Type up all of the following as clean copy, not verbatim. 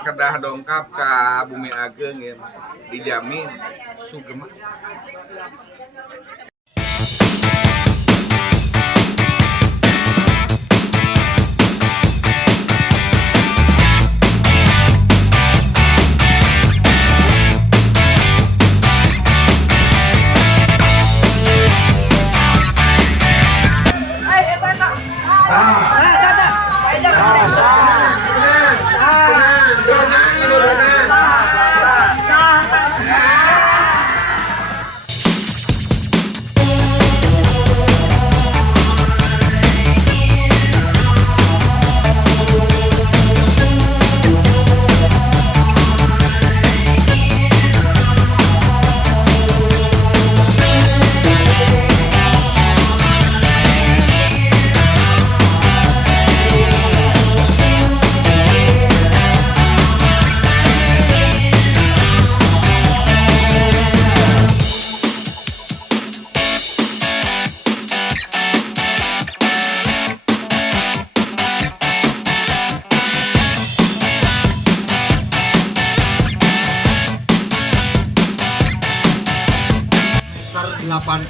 Kedah dongkap ke Bumi Ageng ya, dijamin sugema.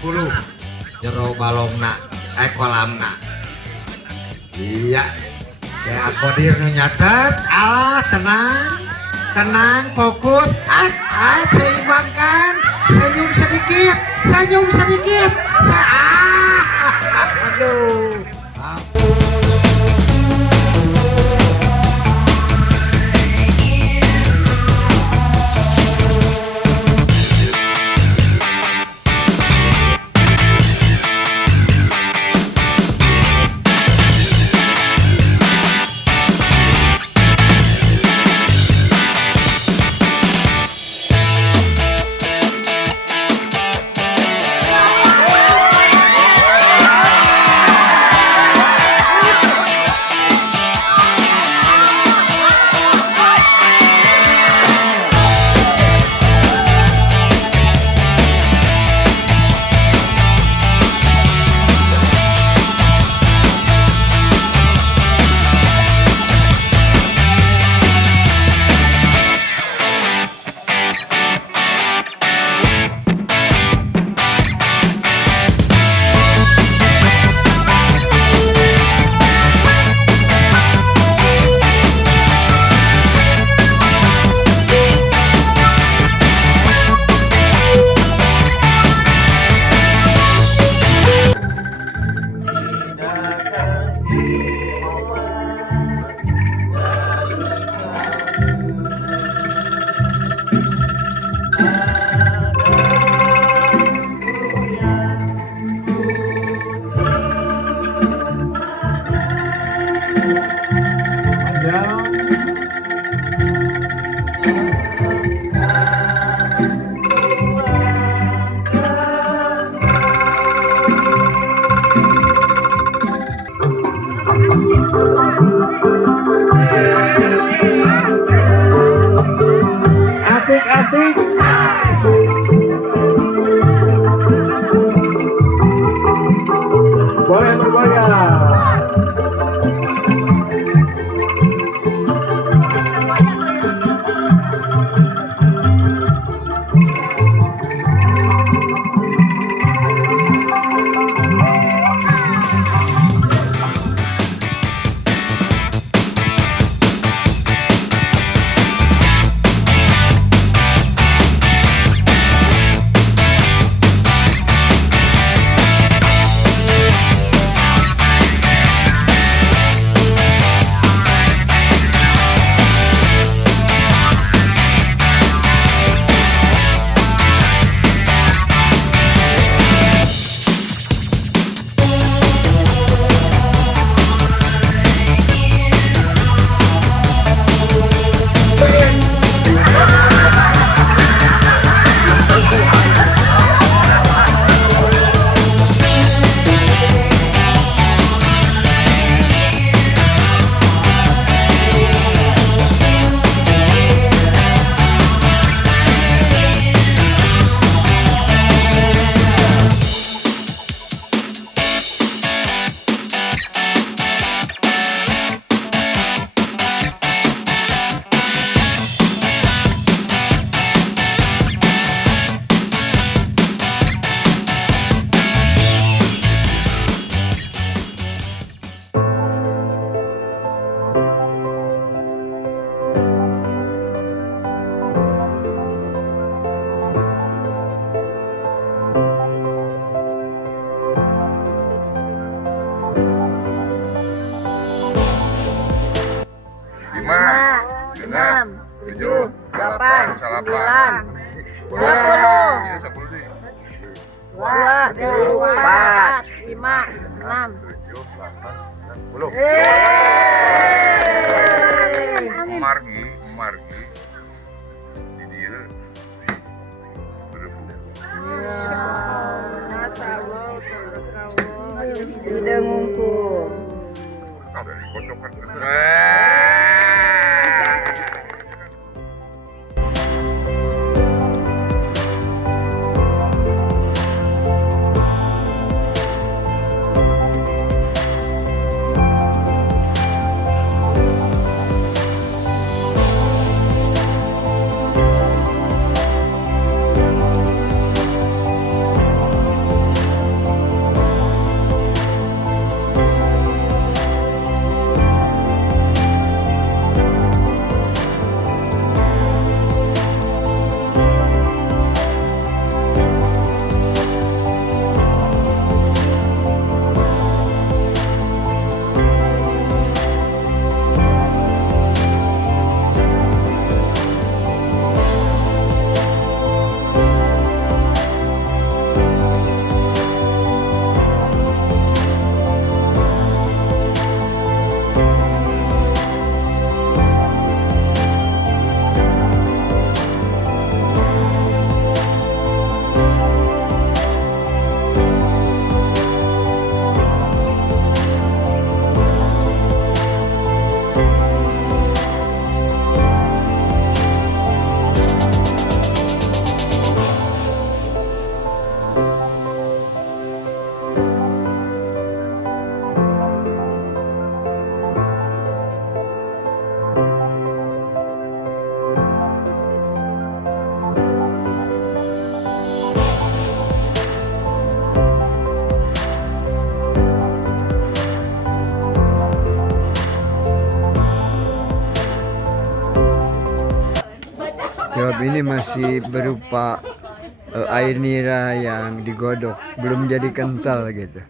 Puluh jero balongna kolamna iya kayak kodir nu nyatet tenang fokus seimbangkan senyum sedikit aduh asik boleh bergoyang. 9, 10, 2, 4, 5, 6. Margi di dia Tidak ngumpul. ada dikocokkan ke Jawab ini masih berupa air nira yang digodok, belum jadi kental gitu.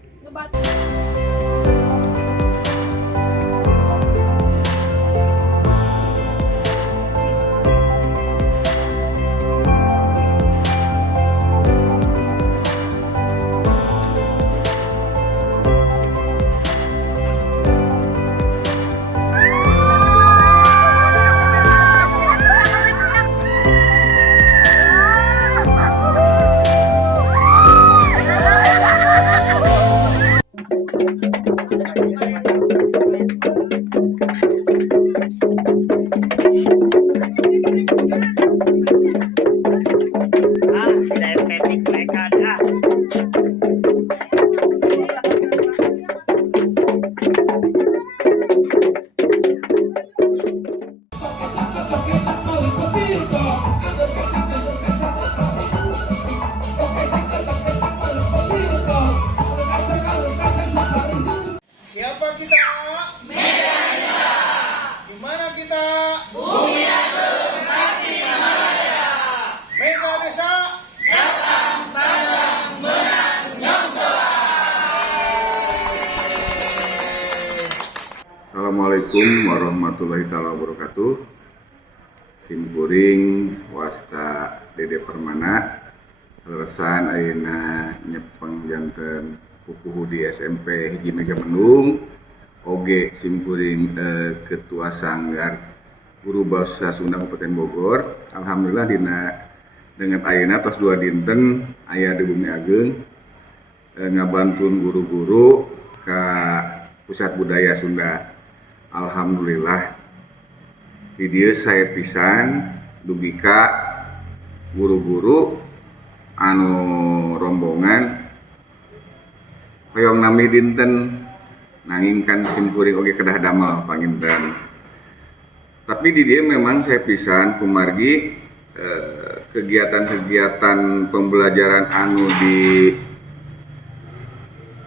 Siapa kita? Medanya. Di mana kita? Bumi Agung Tasikmalaya. Mega Desa. Datang, tandang, menang, nyongcola. Assalamualaikum warahmatullahi wabarakatuh. Simkuring wasta Dede Permana leresan ayeuna nyepeng janten pupuh di SMP hiji Mega Mendung oge simkuring ketua sanggar guru bahasa Sunda Kabupaten Bogor. Alhamdulillah dengan ayeuna tos 2 dinten aya di Bumi Agung ngabantun guru-guru ka Pusat Budaya Sunda. Alhamdulillah di dieu saya pisan dugi ka guru-guru anu rombongan hoyong nami dinten nanging kan simkuring oge kedah damel panginten. Tapi di dia memang saya pisan kumargi kegiatan-kegiatan pembelajaran anu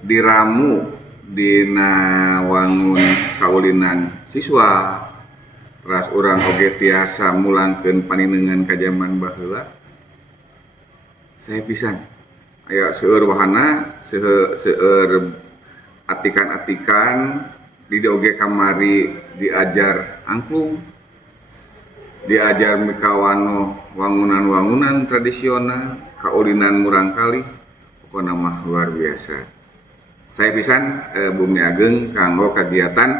diramu dina wangun kaulinan siswa. Teras orang oge tiasa mulangkeun paninengan ka jaman baheula. Saya pisan aya seueur wahana seueur atikan-atikan di oge kamari diajar angklung diajar mikawano wangunan-wangunan tradisional, kaulinan murangkali, pokoknya mah luar biasa. Saya pisan Bumi Ageng kanggo kegiatan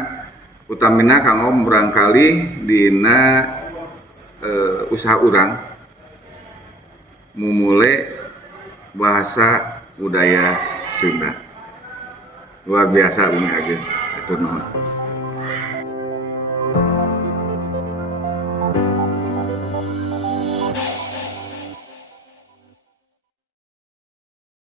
utamina kanggo murangkali dina usaha urang memulai bahasa budaya Sunda. Luar biasa Bumi Ageng. Atur nuhun.